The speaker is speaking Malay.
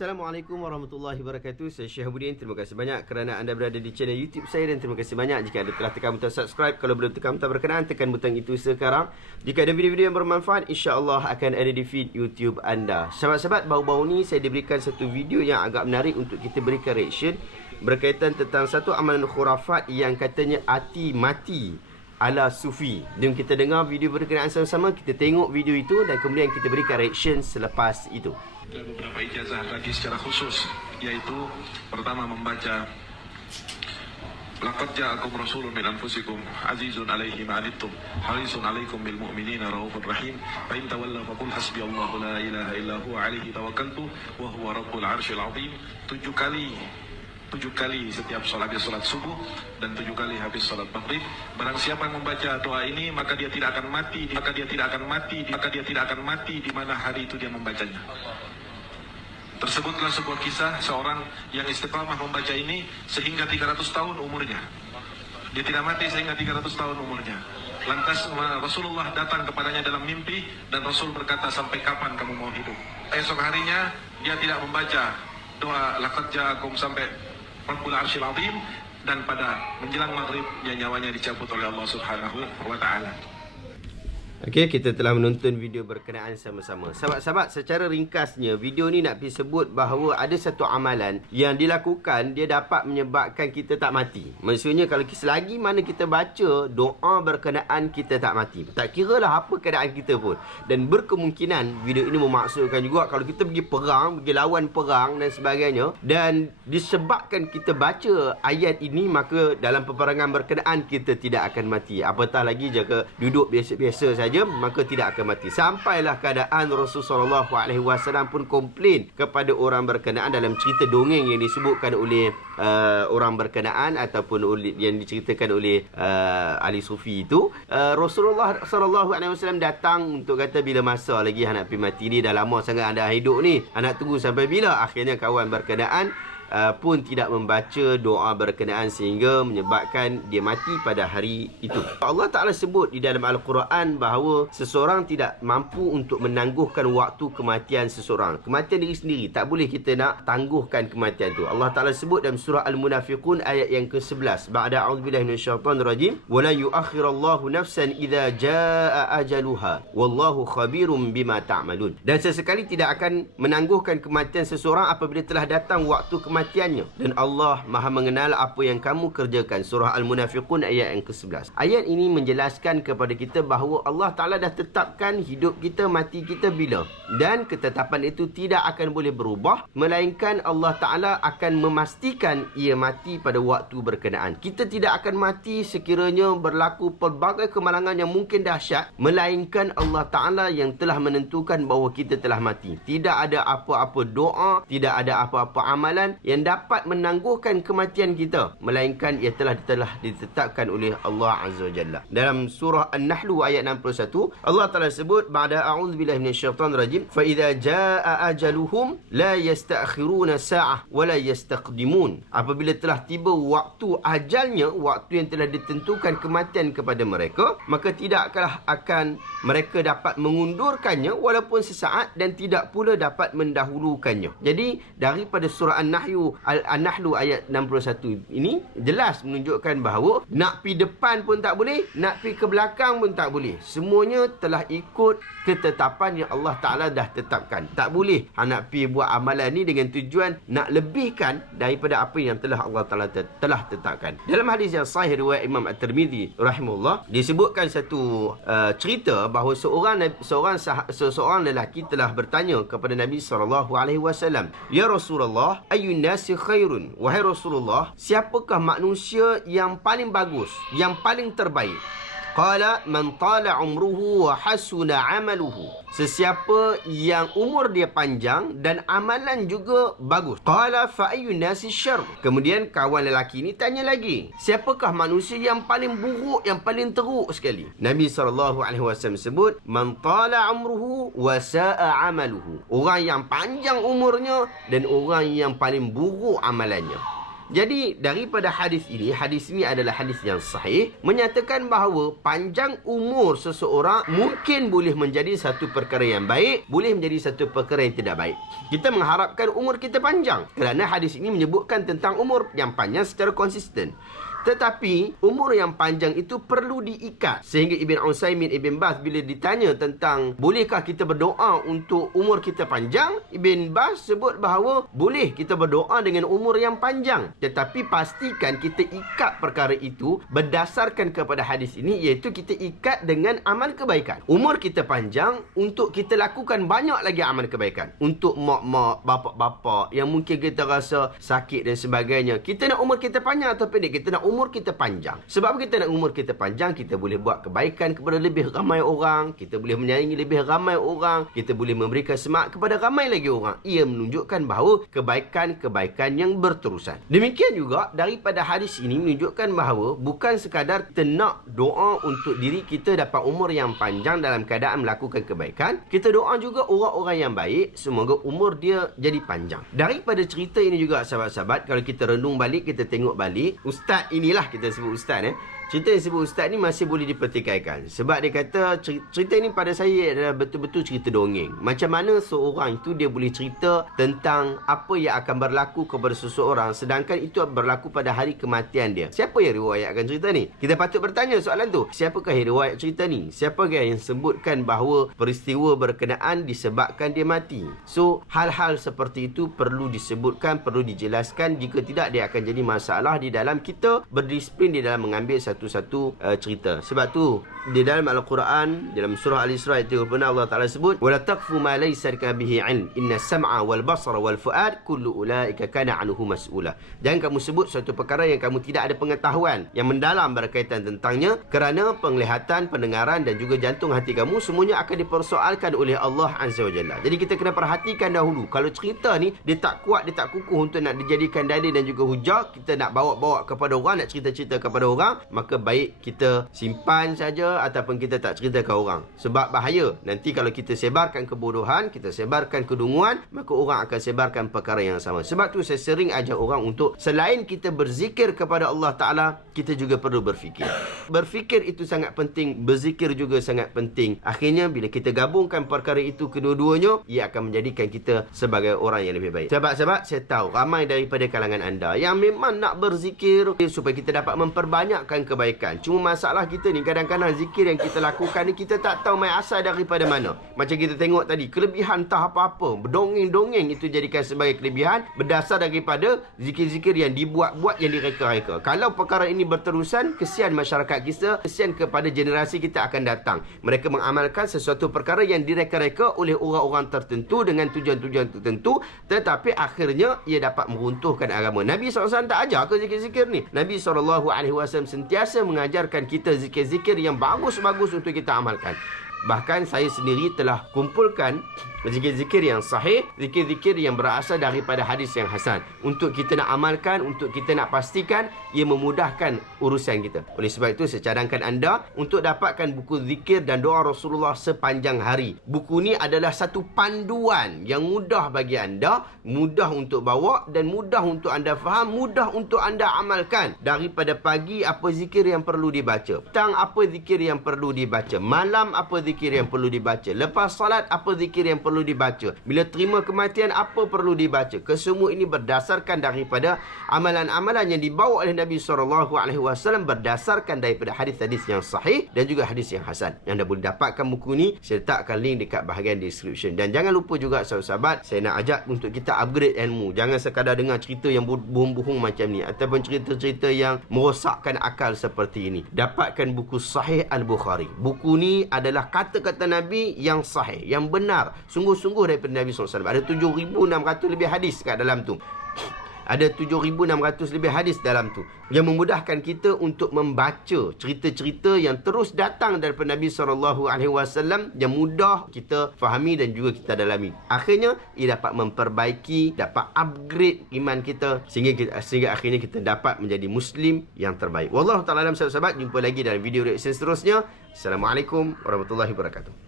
Assalamualaikum warahmatullahi wabarakatuh. Saya Syihabuddin. Terima kasih banyak kerana anda berada di channel YouTube saya. Dan terima kasih banyak jika anda telah tekan butang subscribe. Kalau belum tekan butang berkenaan, tekan butang itu sekarang. Jika ada video-video yang bermanfaat, insya-Allah akan ada di feed YouTube anda. Sahabat-sahabat, baru-baru ni saya diberikan satu video yang agak menarik untuk kita berikan reaction berkaitan tentang satu amalan khurafat yang katanya hati mati ala sufi. Jom kita dengar video berkenaan sama-sama. Kita tengok video itu dan kemudian kita berikan reaction selepas itu. Ada beberapa ijazah lagi secara khusus, yaitu pertama membaca laqad ja'akum rasulun min anfusikum azizun 'alaihi ma 'anittum harisun 'alaikum bil mu'minina raufur rahim fa in tawallaw faqul hasbiyallahu la ilaha illa huwa 'alaihi tawakkaltu wa huwa rabbul 'arsyil 'azim. 7 kali setiap salat subuh dan 7 kali habis salat maghrib. Barang siapa yang membaca doa ini maka dia tidak akan mati, di mana hari itu dia membacanya. Tersebutlah sebuah kisah seorang yang istiqamah membaca ini sehingga 300 tahun umurnya. Dia tidak mati sehingga 300 tahun umurnya. Lantas Rasulullah datang kepadanya dalam mimpi dan Rasul berkata, sampai kapan kamu mau hidup? Esok harinya dia tidak membaca doa laqad ja'akum sampai Rabbul 'Arsyil 'Azim, dan pada menjelang maghrib nyawanya dicabut oleh Allah Subhanahu wa taala. Okey, kita telah menonton video berkenaan sama-sama. Sahabat-sahabat, secara ringkasnya, video ni nak pergi sebut bahawa ada satu amalan yang dilakukan, dia dapat menyebabkan kita tak mati. Maksudnya, kalau selagi mana kita baca doa berkenaan, kita tak mati. Tak kira lah apa keadaan kita pun. Dan berkemungkinan, video ini memaksudkan juga kalau kita pergi perang, pergi lawan perang dan sebagainya, dan disebabkan kita baca ayat ini, maka dalam peperangan berkenaan, kita tidak akan mati. Apatah lagi jika duduk biasa-biasa saja, maka tidak akan mati. Sampailah keadaan Rasulullah SAW pun komplain kepada orang berkenaan dalam cerita dongeng yang disebutkan oleh orang berkenaan ataupun yang diceritakan oleh ahli sufi itu. Rasulullah SAW datang untuk kata, bila masa lagi anak pergi mati ni, dah lama sangat anda hidup ni, anak tunggu sampai bila? Akhirnya kawan berkenaan pun tidak membaca doa berkenaan sehingga menyebabkan dia mati pada hari itu. Allah Ta'ala sebut di dalam Al-Quran bahawa seseorang tidak mampu untuk menangguhkan waktu kematian seseorang. Kematian diri sendiri, tak boleh kita nak tangguhkan kematian itu. Allah Ta'ala sebut dalam surah Al-Munafiqun ayat yang ke-11. Ba'da a'udzubillahi minasyaitanir rajim. Wa la yu'akhirallahu nafsan idza jaa'a ajaluha wallahu khabirum bima ta'malun. Dan sesekali tidak akan menangguhkan kematian seseorang apabila telah datang waktu kematiannya, dan Allah Maha mengenal apa yang kamu kerjakan. Surah Al-Munafiqun ayat yang ke-11. Ayat ini menjelaskan kepada kita bahawa Allah Ta'ala dah tetapkan hidup kita, mati kita bila, dan ketetapan itu tidak akan boleh berubah, melainkan Allah Ta'ala akan memastikan ia mati pada waktu berkenaan. Kita tidak akan mati sekiranya berlaku pelbagai kemalangan yang mungkin dahsyat, melainkan Allah Ta'ala yang telah menentukan bahawa kita telah mati. Tidak ada apa-apa doa, tidak ada apa-apa amalan yang dapat menangguhkan kematian kita, melainkan ia telah ditetapkan oleh Allah Azza wa Jalla. Dalam surah An-Nahl ayat 61, Allah Ta'ala sebut, ba'da a'udzubillahi minasyaitanir rajim, fa idza jaa'a ajaluhum la yasta'khiruna sa'ah wa la yastaqdimun. Apabila telah tiba waktu ajalnya, waktu yang telah ditentukan kematian kepada mereka, maka tidaklah akan mereka dapat mengundurkannya walaupun sesaat, dan tidak pula dapat mendahulukannya. Jadi daripada surah An-Nahl ayat 61 ini jelas menunjukkan bahawa nak pi depan pun tak boleh, nak pi ke belakang pun tak boleh. Semuanya telah ikut ketetapan yang Allah Ta'ala dah tetapkan. Tak boleh nak pi buat amalan ni dengan tujuan nak lebihkan daripada apa yang telah Allah Ta'ala telah tetapkan. Dalam hadis yang sahih riwayat Imam At-Tirmidzi rahimahullah, disebutkan satu cerita bahawa seorang lelaki telah bertanya kepada Nabi SAW, "Ya Rasulullah, ayyun nasi khairun?" Wahai Rasulullah, siapakah manusia yang paling bagus, yang paling terbaik? Qala man tala umruhu wa hasuna amaluhu. Sesiapa yang umur dia panjang dan amalan juga bagus. Qala fa ayyun nasi syarr. Kemudian kawan lelaki ni tanya lagi, siapakah manusia yang paling buruk, yang paling teruk sekali? Nabi SAW sebut, man tala umruhu wa sa'a amaluhu. Orang yang panjang umurnya dan orang yang paling buruk amalannya. Jadi daripada hadis ini adalah hadis yang sahih, menyatakan bahawa panjang umur seseorang mungkin boleh menjadi satu perkara yang baik, boleh menjadi satu perkara yang tidak baik. Kita mengharapkan umur kita panjang kerana hadis ini menyebutkan tentang umur yang panjang secara konsisten. Tetapi umur yang panjang itu perlu diikat. Sehingga Ibn Utsaimin, Ibn Baz bila ditanya tentang bolehkah kita berdoa untuk umur kita panjang, Ibn Baz sebut bahawa boleh kita berdoa dengan umur yang panjang. Tetapi pastikan kita ikat perkara itu berdasarkan kepada hadis ini, iaitu kita ikat dengan amal kebaikan. Umur kita panjang untuk kita lakukan banyak lagi amal kebaikan. Untuk mak-mak, bapak-bapak yang mungkin kita rasa sakit dan sebagainya. Kita nak umur kita panjang atau pendek? Kita nak umur kita panjang. Sebab kita nak umur kita panjang, kita boleh buat kebaikan kepada lebih ramai orang, kita boleh menyayangi lebih ramai orang, kita boleh memberikan semangat kepada ramai lagi orang. Ia menunjukkan bahawa kebaikan-kebaikan yang berterusan. Demikian juga daripada hadis ini menunjukkan bahawa bukan sekadar kita nak doa untuk diri kita dapat umur yang panjang dalam keadaan melakukan kebaikan, kita doa juga orang-orang yang baik semoga umur dia jadi panjang. Daripada cerita ini juga sahabat-sahabat, kalau kita renung balik, kita tengok balik, ustaz inilah kita sebut ustaz cerita yang sebut ustaz ni masih boleh dipertikaikan. Sebab dia kata cerita ni pada saya adalah betul-betul cerita dongeng. Macam mana seorang itu dia boleh cerita tentang apa yang akan berlaku kepada seseorang sedangkan itu berlaku pada hari kematian dia. Siapa yang riwayatkan cerita ni? Kita patut bertanya soalan tu. Siapakah yang riwayat cerita ni? Siapakah yang sebutkan bahawa peristiwa berkenaan disebabkan dia mati? So, hal-hal seperti itu perlu disebutkan, perlu dijelaskan. Jika tidak, dia akan jadi masalah di dalam kita berdisiplin di dalam mengambil satu cerita. Sebab tu di dalam Al-Quran, dalam surah Al-Isra ayat 36 Allah Taala sebut wala taqfu ma laysa laka bihi ilm inna sam'a wal basara wal fuad kullu ulaika kana anhu mas'ula. Jangan kamu sebut suatu perkara yang kamu tidak ada pengetahuan yang mendalam berkaitan tentangnya, kerana penglihatan, pendengaran dan juga jantung hati kamu semuanya akan dipersoalkan oleh Allah Azza wa Jalla. Jadi kita kena perhatikan dahulu. Kalau cerita ni dia tak kuat, dia tak kukuh untuk nak dijadikan dalil dan juga hujah, kita nak bawa-bawa kepada orang, nak cerita-cerita kepada orang, maka baik kita simpan saja ataupun kita tak cerita ke orang. Sebab bahaya. Nanti kalau kita sebarkan kebodohan, kita sebarkan kedunguan, maka orang akan sebarkan perkara yang sama. Sebab tu saya sering ajar orang untuk selain kita berzikir kepada Allah Ta'ala, kita juga perlu berfikir. Berfikir itu sangat penting, berzikir juga sangat penting. Akhirnya bila kita gabungkan perkara itu kedua-duanya, ia akan menjadikan kita sebagai orang yang lebih baik. Sahabat-sahabat, saya tahu ramai daripada kalangan anda yang memang nak berzikir supaya kita dapat memperbanyakkan kebaikan. Cuma masalah kita ni kadang-kadang zikir yang kita lakukan ni kita tak tahu mai asal daripada mana. Macam kita tengok tadi, kelebihan tak apa-apa, berdongeng-dongeng itu jadikan sebagai kelebihan berdasar daripada zikir-zikir yang dibuat-buat, yang direka-reka. Kalau perkara ini berterusan, kesian masyarakat kita, kesian kepada generasi kita akan datang. Mereka mengamalkan sesuatu perkara yang direka-reka oleh orang-orang tertentu dengan tujuan-tujuan tertentu, tetapi akhirnya ia dapat meruntuhkan agama. Nabi SAW tak ajar ke zikir-zikir ni? Nabi SAW sentiasa mengajarkan kita zikir-zikir yang bagus-bagus untuk kita amalkan. Bahkan saya sendiri telah kumpulkan zikir-zikir yang sahih, zikir-zikir yang berasal daripada hadis yang hasan, untuk kita nak amalkan, untuk kita nak pastikan ia memudahkan urusan kita. Oleh sebab itu saya cadangkan anda untuk dapatkan buku zikir dan doa Rasulullah sepanjang hari. Buku ni adalah satu panduan yang mudah bagi anda, mudah untuk bawa dan mudah untuk anda faham, mudah untuk anda amalkan. Daripada pagi apa zikir yang perlu dibaca, petang apa zikir yang perlu dibaca, malam apa zikir yang perlu dibaca, lepas salat apa zikir yang perlu dibaca, bila terima kematian apa perlu dibaca. Kesemua ini berdasarkan daripada amalan-amalan yang dibawa oleh Nabi SAW, berdasarkan daripada hadis-hadis yang sahih dan juga hadis yang hasan. Anda boleh dapatkan buku ni, saya letakkan link dekat bahagian description. Dan jangan lupa juga sahabat-sahabat, saya nak ajak untuk kita upgrade ilmu. Jangan sekadar dengar cerita yang bohong-bohong macam ni ataupun cerita-cerita yang merosakkan akal seperti ini. Dapatkan buku Sahih Al-Bukhari. Buku ni adalah kata-kata Nabi yang sahih, yang benar, sungguh-sungguh daripada Nabi SAW. Ada 7,600 lebih hadis kat dalam tu. Ada 7,600 lebih hadis dalam tu yang memudahkan kita untuk membaca cerita-cerita yang terus datang daripada Nabi SAW, yang mudah kita fahami dan juga kita dalami. Akhirnya ia dapat memperbaiki, dapat upgrade iman kita sehingga akhirnya kita dapat menjadi Muslim yang terbaik. Wallahu ta'ala alam, sahabat-sahabat. Jumpa lagi dalam video reaction seterusnya. Assalamualaikum warahmatullahi wabarakatuh.